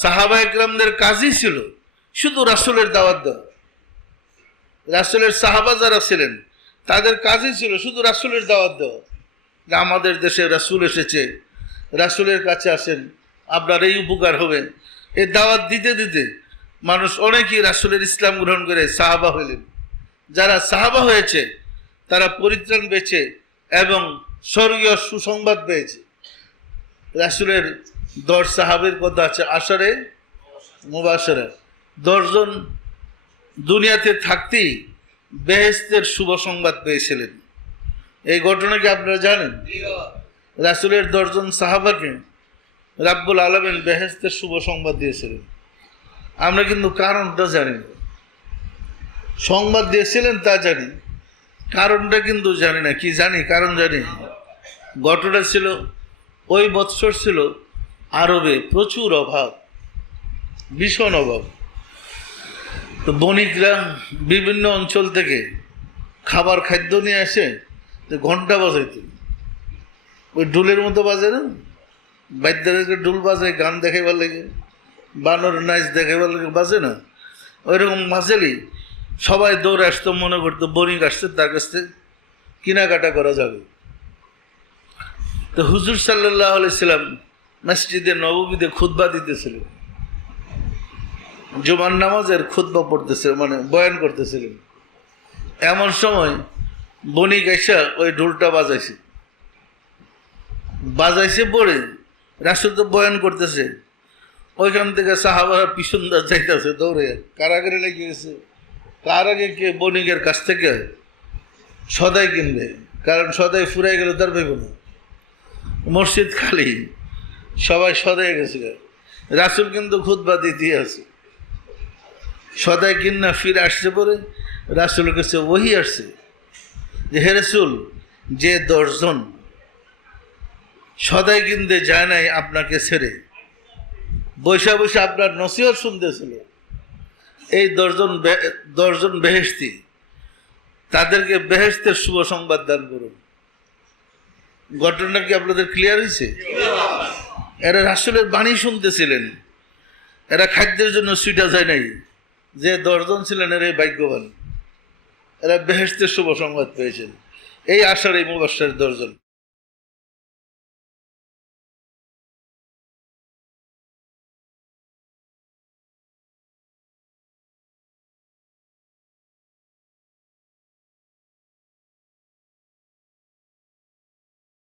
সাহাবা একরামদের কাজই ছিল শুধু রাসুলের দাওয়াত দেওয়া। রাসুলের সাহাবা যারা ছিলেন, তাদের কাজই ছিল শুধু রাসুলের দাওয়াত দেওয়া। যে আমাদের দেশে রাসুল এসেছে, রাসুলের কাছে আসেন, আপনার এই উপকার হবে। এই দাওয়াত দিতে দিতে মানুষ অনেকেই রাসুলের ইসলাম গ্রহণ করে সাহাবা হইলেন যারা সাহাবা হয়েছে, তারা পরিত্রাণ পেয়েছে এবং স্বর্গীয় সুসংবাদ পেয়েছে। রাসুলের দশ সাহাবের কথা আছে আসরে মুবাসরে দশজন দুনিয়াতে থাকতেই বেহেস্তের শুভ সংবাদ পেয়েছিলেন। এই ঘটনা কি আপনারা জানেন? রাসুলের দশজন সাহাবাকে রাব্বুল আলমেন বেহেস্তের শুভ সংবাদ দিয়েছিলেন। আমরা কিন্তু কারণটা জানি না। সংবাদ দিয়েছিলেন তা জানি। কারণটা কিন্তু জানি না। কি জানি? কারণ জানি। ঘটনা ছিল, ওই বৎসর ছিল আরবে প্রচুর অভাব, ভীষণ অভাব। তো বণিকরা বিভিন্ন অঞ্চল থেকে খাবার খাদ্য নিয়ে আসে, তো ঘণ্টা বাজাইত। ওই ডুলের মতো বাজে না? বাদ্যদেরকে ডুল বাজে গান দেখাইবার লাগে, বানর নাচ দেখাইবার লাগে, বাজে না? ওই রকম সবাই দৌড়ে আসতো, মনে করতো বণিক আসছে, তার কাছ থেকে কেনাকাটা করা যাবে। তো হুজুর সাল্লাহ আলাইসাল্লাম মসজিদে নবমীতে খুতবা দিতেছিলেন জুমার নামাজের খুতবা পড়তেছিল মানে বয়ান করতেছিলেন এমন সময় বণিক এসা ওই ঢোলটা বাজাইছে। বাজাইছে পড়ে রাসুল তো বয়ান করতেছে। ওইখান থেকে সাহাবারা পিছন দা যাইতেছে দৌড়ে। কারাগারে লেগে গেছে। কার আগে কে? বণিকের কাছ থেকে। সদাই কিনবে। কারণ সদাই ফুরাই গেলে তার ভেবে না। মসজিদ খালি। সবাই সদাই গেছে রাসুল কিন্তু খুদবা দিতে আছে সদাই কিন্না ফিরে আসছে পরে রাসুলের কাছে ওহি আসছে যে, হে রাসুল, যে দশজন সদাই কিনতে যায় নাই আপনাকে ছেড়ে বৈশা বসে আপনার নসিহত শুনতেছিল। এই দশজন দশজন বেহেস্তি তাদেরকে বেহেস্তের শুভ সংবাদ দান করুন। ঘটনা কি আপনাদের ক্লিয়ার হয়েছে এরা রাসুলের বাণী শুনতেছিলেন। এরা খাদ্যের জন্য সুইটা যায় নাই। যে দশজন ছিলেন এরা ভাগ্যবান। এরা বেহেস্তের শুভ সংবাদ পেয়েছেন। এই আশার এই মুবাসের দশজন।